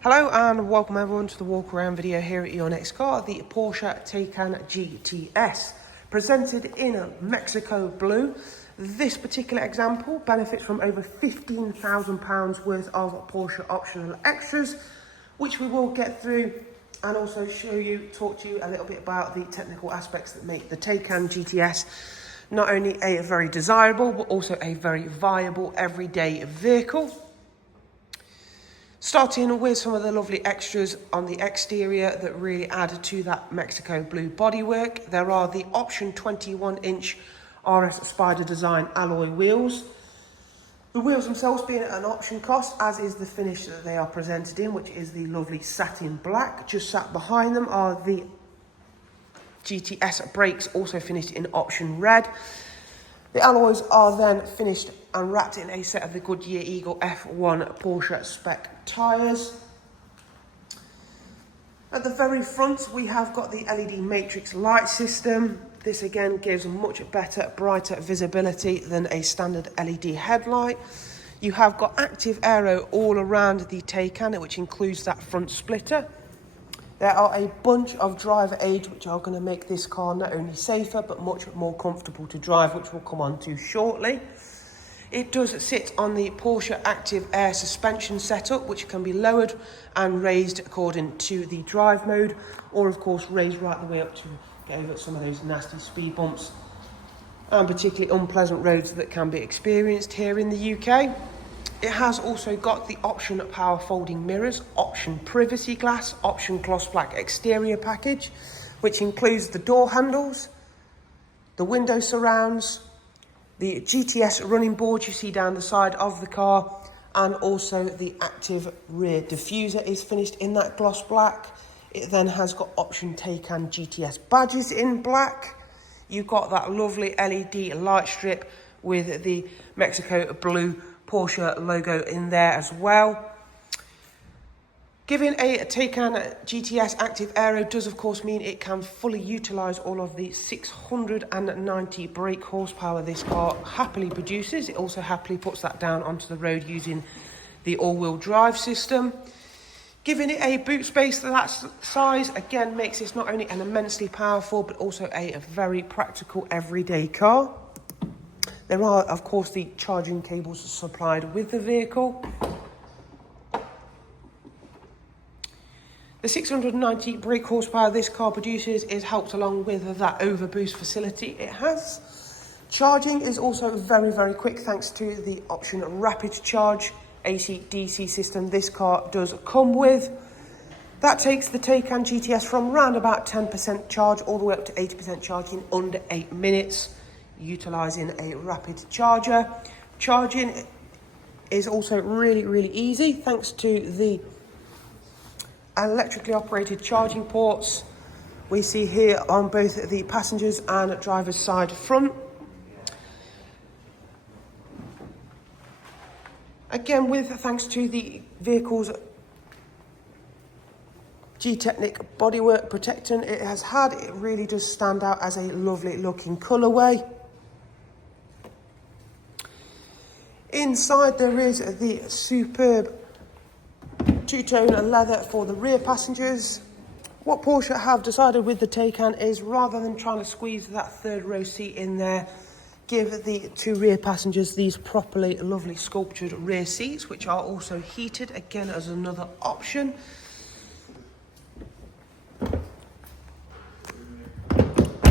Hello and welcome everyone to the walk around video here at Your Next Car, the Porsche Taycan GTS, presented in Mexico blue. This particular example benefits from over £15,000 worth of Porsche optional extras, which we will get through and also talk to you a little bit about the technical aspects that make the Taycan GTS not only a very desirable but also a very viable everyday vehicle. Starting with some of the lovely extras on the exterior that really add to that Mexico blue bodywork. There are the option 21-inch RS Spider design alloy wheels. The wheels themselves being an option cost, as is the finish that they are presented in, which is the lovely satin black. Just sat behind them are the GTS brakes, also finished in option red. The alloys are then finished and wrapped in a set of the Goodyear Eagle F1 Porsche spec tyres. At the very front we have got the LED matrix light system. This again gives much better, brighter visibility than a standard LED headlight. You have got active aero all around the Taycan, which includes that front splitter. There are a bunch of driver aids which are going to make this car not only safer but much more comfortable to drive, which we'll come on to shortly. It does sit on the Porsche Active Air suspension setup, which can be lowered and raised according to the drive mode, or of course raised right the way up to get over some of those nasty speed bumps and particularly unpleasant roads that can be experienced here in the UK. It has also got the option power folding mirrors, option privacy glass, option gloss black exterior package, which includes the door handles, the window surrounds, the GTS running board you see down the side of the car, and also the active rear diffuser is finished in that gloss black. It then has got option Taycan GTS badges in black. You've got that lovely LED light strip with the Mexico blue Porsche logo in there as well. Giving a Taycan GTS Active Aero does of course mean it can fully utilise all of the 690 brake horsepower this car happily produces. It also happily puts that down onto the road using the all-wheel drive system. Giving it a boot space that size again makes this not only an immensely powerful but also a very practical everyday car. There are, of course, the charging cables supplied with the vehicle. The 690 brake horsepower this car produces is helped along with that overboost facility it has. Charging is also very, very quick thanks to the option rapid charge AC/DC system this car does come with. That takes the Taycan GTS from around about 10% charge all the way up to 80% charge in under 8 minutes. Utilising a rapid charger. Charging is also really, really easy thanks to the electrically operated charging ports we see here on both the passengers and driver's side front. Again, thanks to the vehicle's G-Technic bodywork protection it has had, it really does stand out as a lovely looking colourway. Inside there is the superb two-tone leather for the rear passengers. What Porsche have decided with the Taycan is rather than trying to squeeze that third row seat in there, give the two rear passengers these properly lovely sculptured rear seats, which are also heated again as another option.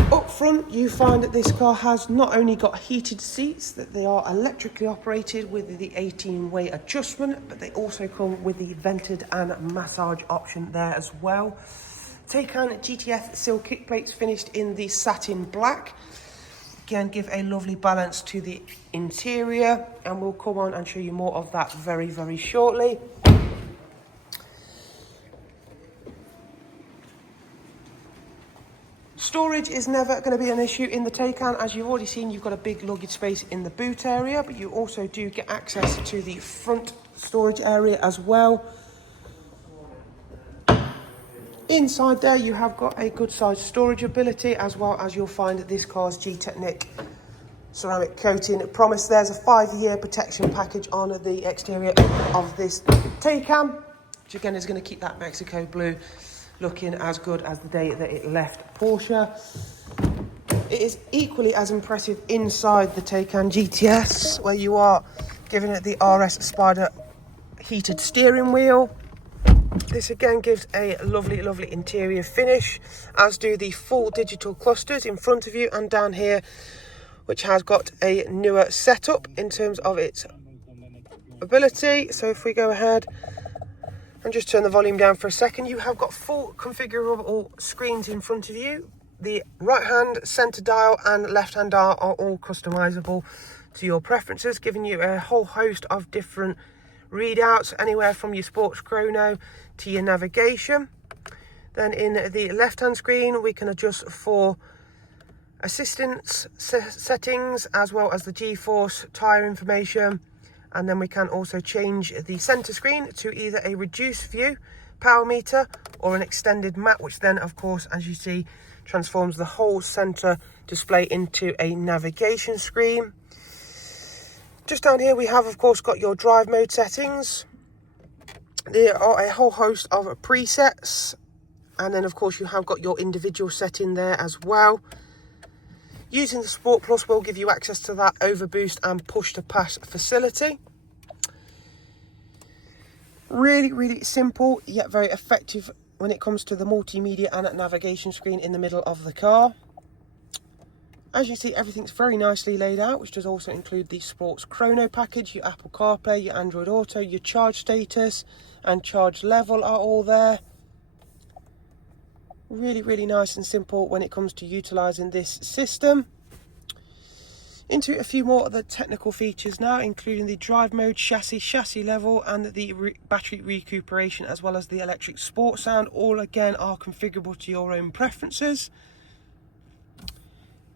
Up front you find that this car has not only got heated seats, that they are electrically operated with the 18-way adjustment, but they also come with the vented and massage option there as well. Taycan GTS silk kick plates finished in the satin black. Again, give a lovely balance to the interior, and we'll come on and show you more of that very, very shortly. Storage is never going to be an issue in the Taycan. As you've already seen, you've got a big luggage space in the boot area, but you also do get access to the front storage area as well. Inside there, you have got a good sized storage ability, as well as you'll find that this car's G-Technic ceramic coating promise. There's a 5-year protection package on the exterior of this Taycan. which again is going to keep that Mexico blue looking as good as the day that it left Porsche. It is equally as impressive inside the Taycan GTS, where you are giving it the RS Spider heated steering wheel. This again gives a lovely, lovely interior finish, as do the full digital clusters in front of you and down here, which has got a newer setup in terms of its ability. So if we go ahead and just turn the volume down for a second, you have got full configurable screens in front of you. The right hand, center dial and left hand dial are all customizable to your preferences, giving you a whole host of different readouts, anywhere from your sports chrono to your navigation. Then in the left hand screen, we can adjust for assistance settings, as well as the G-force tire information. And then we can also change the center screen to either a reduced view power meter or an extended map, which then of course, as you see, transforms the whole center display into a navigation screen. Just down here we have of course got your drive mode settings. There are a whole host of presets, and then of course you have got your individual setting there as well. Using the Sport Plus will give you access to that overboost and push to pass facility. Really, really simple yet very effective when it comes to the multimedia and navigation screen in the middle of the car. As you see, everything's very nicely laid out, which does also include the Sports Chrono package, your Apple CarPlay, your Android Auto, your charge status and charge level are all there. Really, really nice and simple when it comes to utilising this system. Into a few more of the technical features now, including the drive mode, chassis level and the battery recuperation, as well as the electric sport sound. All again are configurable to your own preferences.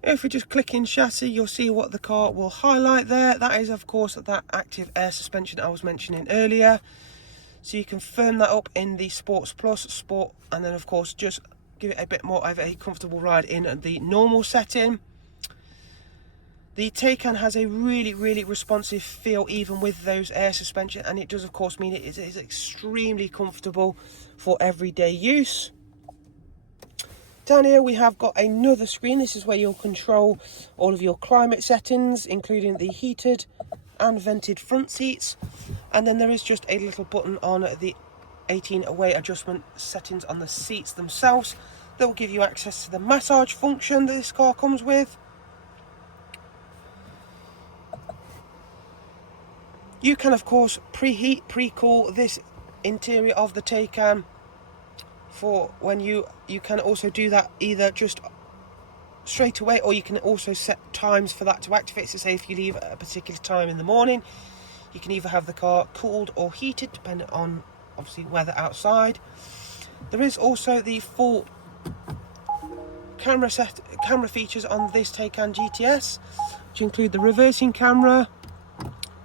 If we just click in chassis, you'll see what the car will highlight there. That is of course that active air suspension I was mentioning earlier. So you can firm that up in the Sports Plus, Sport, and then of course just give it a bit more of a comfortable ride in the normal setting. The Taycan has a really, really responsive feel even with those air suspension, and it does of course mean it is extremely comfortable for everyday use. Down here we have got another screen. This is where you'll control all of your climate settings, including the heated and vented front seats. And then there is just a little button on the 18-way adjustment settings on the seats themselves that will give you access to the massage function that this car comes with. You can of course preheat, pre-cool this interior of the Taycan for when you can also do that either just straight away, or you can also set times for that to activate. So say if you leave at a particular time in the morning, you can either have the car cooled or heated depending on obviously weather outside. There is also the full camera features on this Taycan GTS, which include the reversing camera,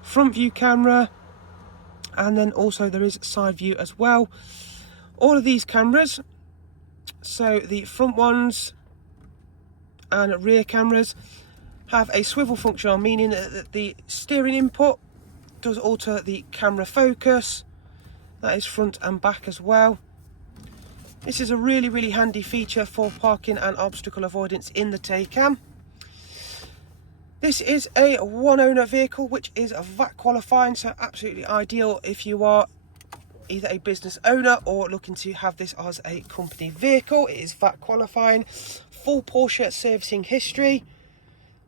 front view camera, and then also there is side view as well. All of these cameras, so the front ones and rear cameras, have a swivel function on, meaning that the steering input does alter the camera focus. That is front and back as well. This is a really, really handy feature for parking and obstacle avoidance in the Taycan. This is a one-owner vehicle, which is VAT qualifying, so absolutely ideal if you are either a business owner or looking to have this as a company vehicle. It is VAT qualifying, full Porsche servicing history,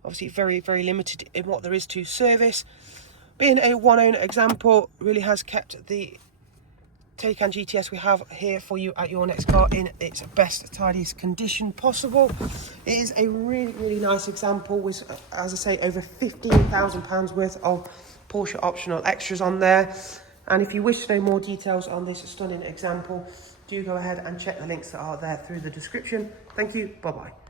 obviously very, very limited in what there is to service. Being a one-owner example really has kept the Taycan GTS we have here for you at Your Next Car in its best, tidiest condition possible. It is a really, really nice example with, as I say, over £15,000 worth of Porsche optional extras on there. And if you wish to know more details on this stunning example, do go ahead and check the links that are there through the description. Thank you. Bye-bye.